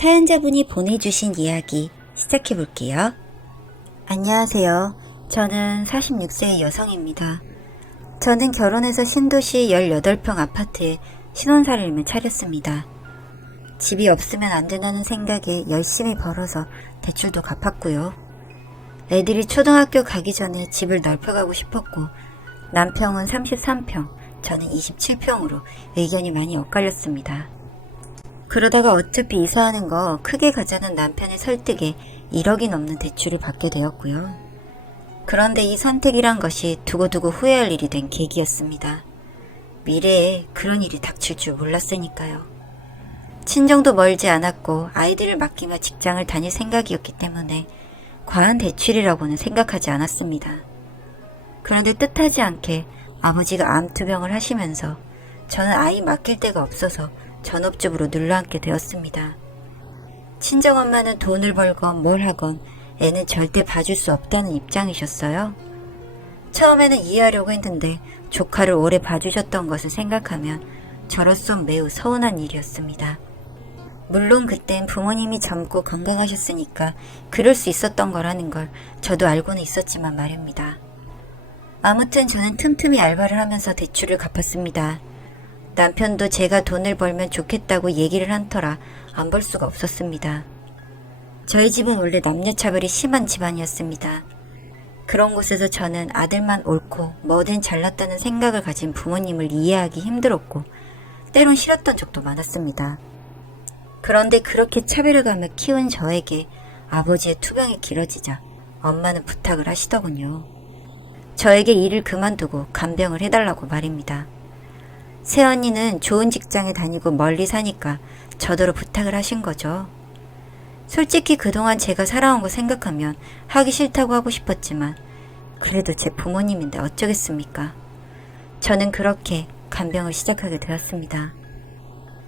사연자분이 보내주신 이야기 시작해볼게요. 안녕하세요. 저는 46세의 여성입니다. 저는 결혼해서 신도시 18평 아파트에 신혼살림을 차렸습니다. 집이 없으면 안 된다는 생각에 열심히 벌어서 대출도 갚았고요. 애들이 초등학교 가기 전에 집을 넓혀가고 싶었고 남편은 33평, 저는 27평으로 의견이 많이 엇갈렸습니다. 그러다가 어차피 이사하는 거 크게 가자는 남편의 설득에 1억이 넘는 대출을 받게 되었고요. 그런데 이 선택이란 것이 두고두고 후회할 일이 된 계기였습니다. 미래에 그런 일이 닥칠 줄 몰랐으니까요. 친정도 멀지 않았고 아이들을 맡기며 직장을 다닐 생각이었기 때문에 과한 대출이라고는 생각하지 않았습니다. 그런데 뜻하지 않게 아버지가 암투병을 하시면서 저는 아이 맡길 데가 없어서 전업주부로 눌러앉게 되었습니다. 친정엄마는 돈을 벌건 뭘 하건 애는 절대 봐줄 수 없다는 입장이셨어요. 처음에는 이해하려고 했는데 조카를 오래 봐주셨던 것을 생각하면 저로서 매우 서운한 일이었습니다. 물론 그땐 부모님이 젊고 건강하셨으니까 그럴 수 있었던 거라는 걸 저도 알고는 있었지만 말입니다. 아무튼 저는 틈틈이 알바를 하면서 대출을 갚았습니다. 남편도 제가 돈을 벌면 좋겠다고 얘기를 한 터라 안 벌 수가 없었습니다. 저희 집은 원래 남녀차별이 심한 집안이었습니다. 그런 곳에서 저는 아들만 옳고 뭐든 잘났다는 생각을 가진 부모님을 이해하기 힘들었고 때론 싫었던 적도 많았습니다. 그런데 그렇게 차별을 키운 저에게 아버지의 투병이 길어지자 엄마는 부탁을 하시더군요. 저에게 일을 그만두고 간병을 해달라고 말입니다. 새언니는 좋은 직장에 다니고 멀리 사니까 저더러 부탁을 하신 거죠. 솔직히 그동안 제가 살아온 거 생각하면 하기 싫다고 하고 싶었지만 그래도 제 부모님인데 어쩌겠습니까? 저는 그렇게 간병을 시작하게 되었습니다.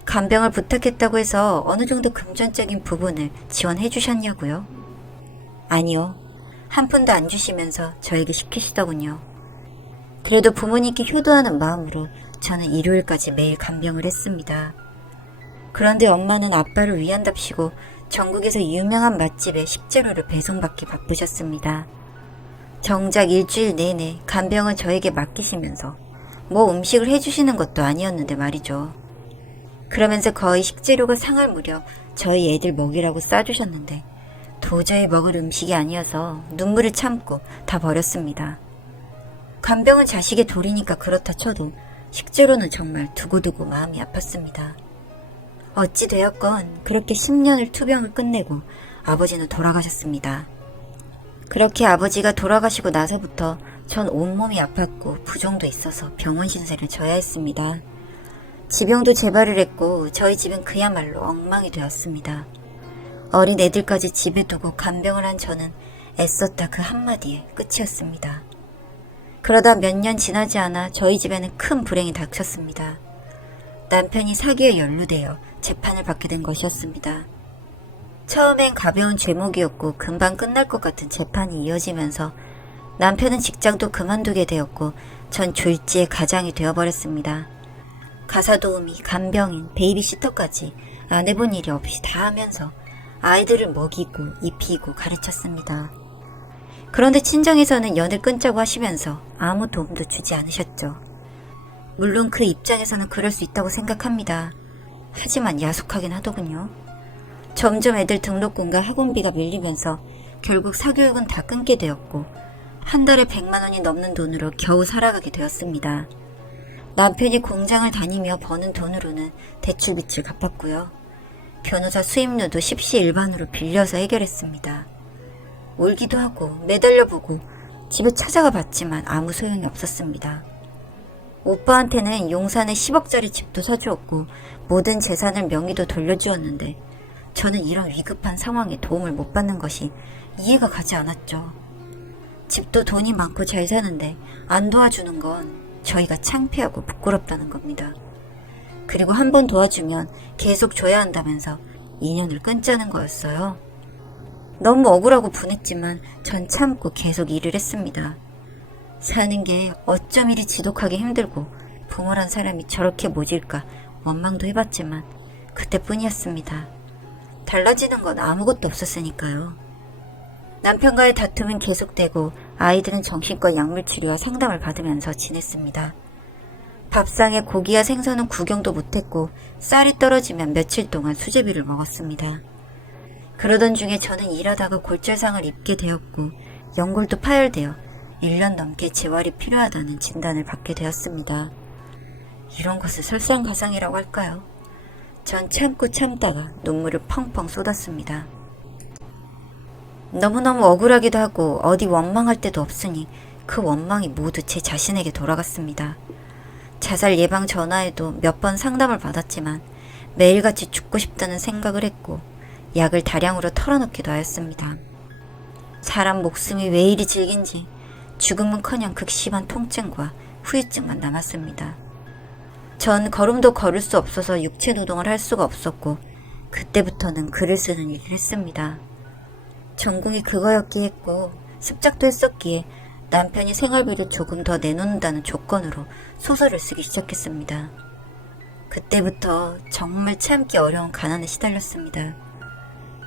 간병을 부탁했다고 해서 어느 정도 금전적인 부분을 지원해 주셨냐고요? 아니요. 한 푼도 안 주시면서 저에게 시키시더군요. 그래도 부모님께 효도하는 마음으로 저는 일요일까지 매일 간병을 했습니다. 그런데 엄마는 아빠를 위한답시고 전국에서 유명한 맛집에 식재료를 배송받기 바쁘셨습니다. 정작 일주일 내내 간병을 저에게 맡기시면서 뭐 음식을 해주시는 것도 아니었는데 말이죠. 그러면서 거의 식재료가 상할 무렵 저희 애들 먹이라고 싸주셨는데 도저히 먹을 음식이 아니어서 눈물을 참고 다 버렸습니다. 간병은 자식의 도리니까 그렇다 쳐도 식재료는 정말 두고두고 마음이 아팠습니다. 어찌 되었건 그렇게 10년을 투병을 끝내고 아버지는 돌아가셨습니다. 그렇게 아버지가 돌아가시고 나서부터 전 온몸이 아팠고 부종도 있어서 병원 신세를 져야 했습니다. 지병도 재발을 했고 저희 집은 그야말로 엉망이 되었습니다. 어린 애들까지 집에 두고 간병을 한 저는 애썼다 그 한마디에 끝이었습니다. 그러다 몇 년 지나지 않아 저희 집에는 큰 불행이 닥쳤습니다. 남편이 사기에 연루되어 재판을 받게 된 것이었습니다. 처음엔 가벼운 죄목이었고 금방 끝날 것 같은 재판이 이어지면서 남편은 직장도 그만두게 되었고 전 졸지의 가장이 되어버렸습니다. 가사도우미, 간병인, 베이비시터까지 안 해본 일이 없이 다 하면서 아이들을 먹이고 입히고 가르쳤습니다. 그런데 친정에서는 연을 끊자고 하시면서 아무 도움도 주지 않으셨죠. 물론 그 입장에서는 그럴 수 있다고 생각합니다. 하지만 야속하긴 하더군요. 점점 애들 등록금과 학원비가 밀리면서 결국 사교육은 다 끊게 되었고 한 달에 100만 원이 넘는 돈으로 겨우 살아가게 되었습니다. 남편이 공장을 다니며 버는 돈으로는 대출 빚을 갚았고요. 변호사 수임료도 십시일반으로 빌려서 해결했습니다. 울기도 하고 매달려보고 집에 찾아가 봤지만 아무 소용이 없었습니다. 오빠한테는 용산에 10억짜리 집도 사주었고 모든 재산을 명의도 돌려주었는데 저는 이런 위급한 상황에 도움을 못 받는 것이 이해가 가지 않았죠. 집도 돈이 많고 잘 사는데 안 도와주는 건 저희가 창피하고 부끄럽다는 겁니다. 그리고 한 번 도와주면 계속 줘야 한다면서 인연을 끊자는 거였어요. 너무 억울하고 분했지만 전 참고 계속 일을 했습니다. 사는 게 어쩜 이리 지독하게 힘들고 부모란 사람이 저렇게 모질까 원망도 해봤지만 그때뿐이었습니다. 달라지는 건 아무것도 없었으니까요. 남편과의 다툼은 계속되고 아이들은 정신과 약물 치료와 상담을 받으면서 지냈습니다. 밥상에 고기와 생선은 구경도 못했고 쌀이 떨어지면 며칠 동안 수제비를 먹었습니다. 그러던 중에 저는 일하다가 골절상을 입게 되었고 연골도 파열되어 1년 넘게 재활이 필요하다는 진단을 받게 되었습니다. 이런 것을 설상가상이라고 할까요? 전 참고 참다가 눈물을 펑펑 쏟았습니다. 너무너무 억울하기도 하고 어디 원망할 데도 없으니 그 원망이 모두 제 자신에게 돌아갔습니다. 자살 예방 전화에도 몇 번 상담을 받았지만 매일같이 죽고 싶다는 생각을 했고 약을 다량으로 털어놓기도 하였습니다. 사람 목숨이 왜 이리 질긴지 죽음은커녕 극심한 통증과 후유증만 남았습니다. 전 걸음도 걸을 수 없어서 육체 노동을 할 수가 없었고 그때부터는 글을 쓰는 일을 했습니다. 전공이 그거였기에 했고 습작도 했었기에 남편이 생활비를 조금 더 내놓는다는 조건으로 소설을 쓰기 시작했습니다. 그때부터 정말 참기 어려운 가난에 시달렸습니다.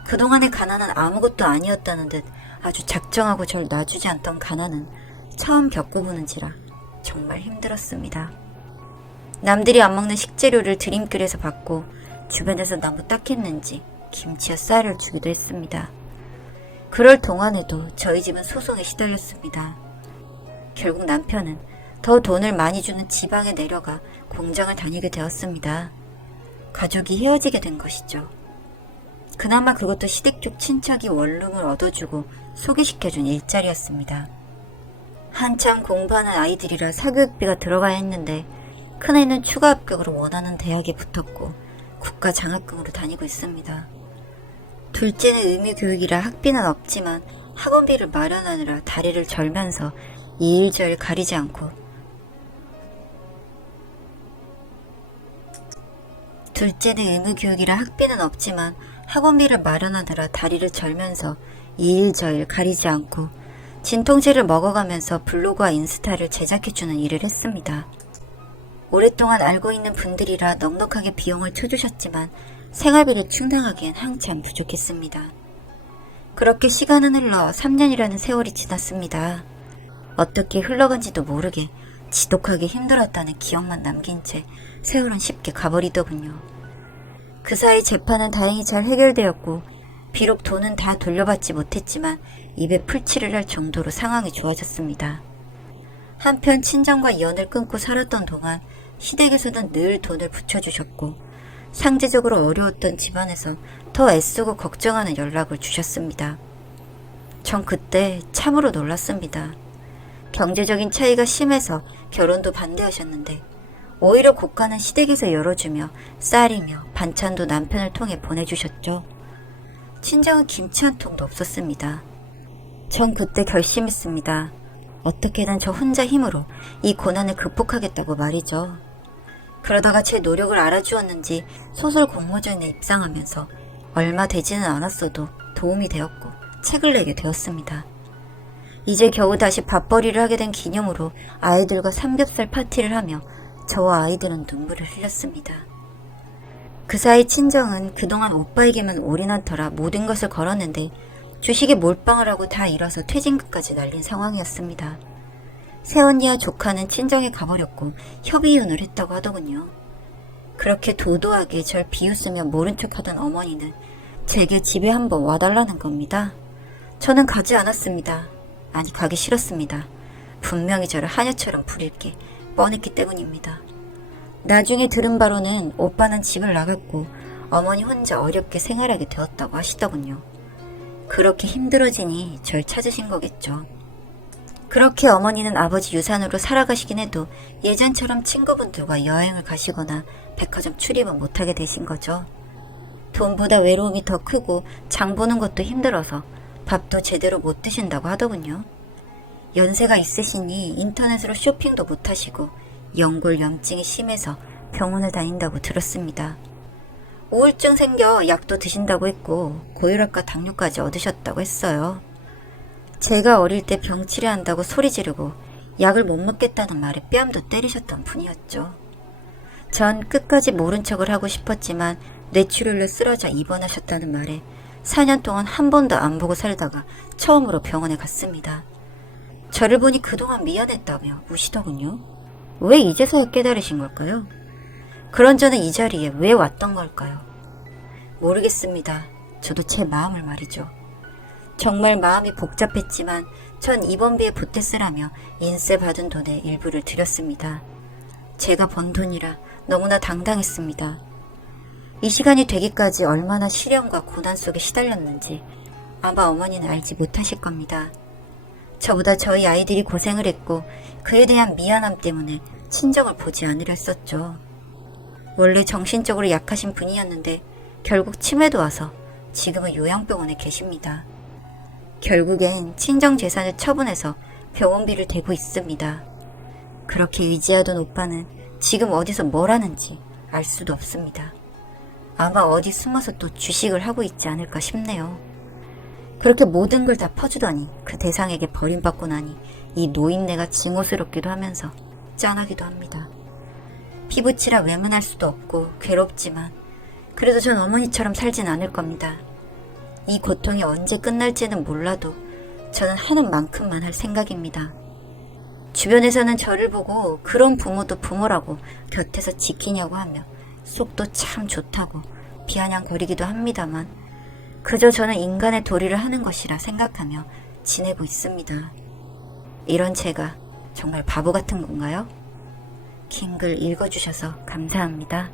그동안의 가난은 아무것도 아니었다는 듯 아주 작정하고 절 놔주지 않던 가난은 처음 겪어보는지라 정말 힘들었습니다. 남들이 안 먹는 식재료를 드림길에서 받고 주변에서 나무 딱했는지 김치와 쌀을 주기도 했습니다. 그럴 동안에도 저희 집은 소송에 시달렸습니다. 결국 남편은 더 돈을 많이 주는 지방에 내려가 공장을 다니게 되었습니다. 가족이 헤어지게 된 것이죠. 그나마 그것도 시댁 쪽 친척이 원룸을 얻어주고 소개시켜준 일자리였습니다. 한참 공부하는 아이들이라 사교육비가 들어가야 했는데 큰애는 추가 합격으로 원하는 대학에 붙었고 국가 장학금으로 다니고 있습니다. 둘째는 의무교육이라 학비는 없지만 학원비를 마련하느라 다리를 절면서 이일저일 가리지 않고 진통제를 먹어가면서 블로그와 인스타를 제작해주는 일을 했습니다. 오랫동안 알고 있는 분들이라 넉넉하게 비용을 쳐주셨지만 생활비를 충당하기엔 한참 부족했습니다. 그렇게 시간은 흘러 3년이라는 세월이 지났습니다. 어떻게 흘러간지도 모르게 지독하게 힘들었다는 기억만 남긴 채 세월은 쉽게 가버리더군요. 그 사이 재판은 다행히 잘 해결되었고 비록 돈은 다 돌려받지 못했지만 입에 풀칠을 할 정도로 상황이 좋아졌습니다. 한편 친정과 연을 끊고 살았던 동안 시댁에서는 늘 돈을 붙여주셨고 상대적으로 어려웠던 집안에서 더 애쓰고 걱정하는 연락을 주셨습니다. 전 그때 참으로 놀랐습니다. 경제적인 차이가 심해서 결혼도 반대하셨는데 오히려 고가는 시댁에서 열어주며 쌀이며 반찬도 남편을 통해 보내주셨죠. 친정은 김치 한 통도 없었습니다. 전 그때 결심했습니다. 어떻게든 저 혼자 힘으로 이 고난을 극복하겠다고 말이죠. 그러다가 제 노력을 알아주었는지 소설 공모전에 입상하면서 얼마 되지는 않았어도 도움이 되었고 책을 내게 되었습니다. 이제 겨우 다시 밥벌이를 하게 된 기념으로 아이들과 삼겹살 파티를 하며 저와 아이들은 눈물을 흘렸습니다. 그 사이 친정은 그동안 오빠에게만 올인한 터라 모든 것을 걸었는데 주식에 몰빵을 하고 다 잃어서 퇴진금까지 날린 상황이었습니다. 새언니와 조카는 친정에 가버렸고 협의이혼을 했다고 하더군요. 그렇게 도도하게 절 비웃으며 모른 척하던 어머니는 제게 집에 한번 와달라는 겁니다. 저는 가지 않았습니다. 아니 가기 싫었습니다. 분명히 저를 하녀처럼 부릴 게 뻔했기 때문입니다. 나중에 들은 바로는 오빠는 집을 나갔고 어머니 혼자 어렵게 생활하게 되었다고 하시더군요. 그렇게 힘들어지니 절 찾으신 거겠죠. 그렇게 어머니는 아버지 유산으로 살아가시긴 해도 예전처럼 친구분들과 여행을 가시거나 백화점 출입은 못하게 되신 거죠. 돈보다 외로움이 더 크고 장 보는 것도 힘들어서 밥도 제대로 못 드신다고 하더군요. 연세가 있으시니 인터넷으로 쇼핑도 못하시고 연골염증이 심해서 병원을 다닌다고 들었습니다. 우울증 생겨 약도 드신다고 했고 고혈압과 당뇨까지 얻으셨다고 했어요. 제가 어릴 때 병 치료한다고 소리 지르고 약을 못 먹겠다는 말에 뺨도 때리셨던 분이었죠. 전 끝까지 모른 척을 하고 싶었지만 뇌출혈로 쓰러져 입원하셨다는 말에 4년 동안 한 번도 안 보고 살다가 처음으로 병원에 갔습니다. 저를 보니 그동안 미안했다며 우시더군요. 왜 이제서야 깨달으신 걸까요? 그런 저는 이 자리에 왜 왔던 걸까요? 모르겠습니다. 저도 제 마음을 말이죠. 정말 마음이 복잡했지만 전 입원비에 보태쓰라며 인세 받은 돈의 일부를 드렸습니다. 제가 번 돈이라 너무나 당당했습니다. 이 시간이 되기까지 얼마나 시련과 고난 속에 시달렸는지 아마 어머니는 알지 못하실 겁니다. 저보다 저희 아이들이 고생을 했고 그에 대한 미안함 때문에 친정을 보지 않으려 했었죠. 원래 정신적으로 약하신 분이었는데 결국 치매도 와서 지금은 요양병원에 계십니다. 결국엔 친정 재산을 처분해서 병원비를 대고 있습니다. 그렇게 의지하던 오빠는 지금 어디서 뭘 하는지 알 수도 없습니다. 아마 어디 숨어서 또 주식을 하고 있지 않을까 싶네요. 그렇게 모든 걸 다 퍼주더니 그 대상에게 버림받고 나니 이 노인네가 징후스럽기도 하면서 짠하기도 합니다. 피부치라 외면할 수도 없고 괴롭지만 그래도 전 어머니처럼 살진 않을 겁니다. 이 고통이 언제 끝날지는 몰라도 저는 하는 만큼만 할 생각입니다. 주변에서는 저를 보고 그런 부모도 부모라고 곁에서 지키냐고 하며 속도 참 좋다고 비아냥거리기도 합니다만 그저 저는 인간의 도리를 하는 것이라 생각하며 지내고 있습니다. 이런 제가 정말 바보 같은 건가요? 긴 글 읽어주셔서 감사합니다.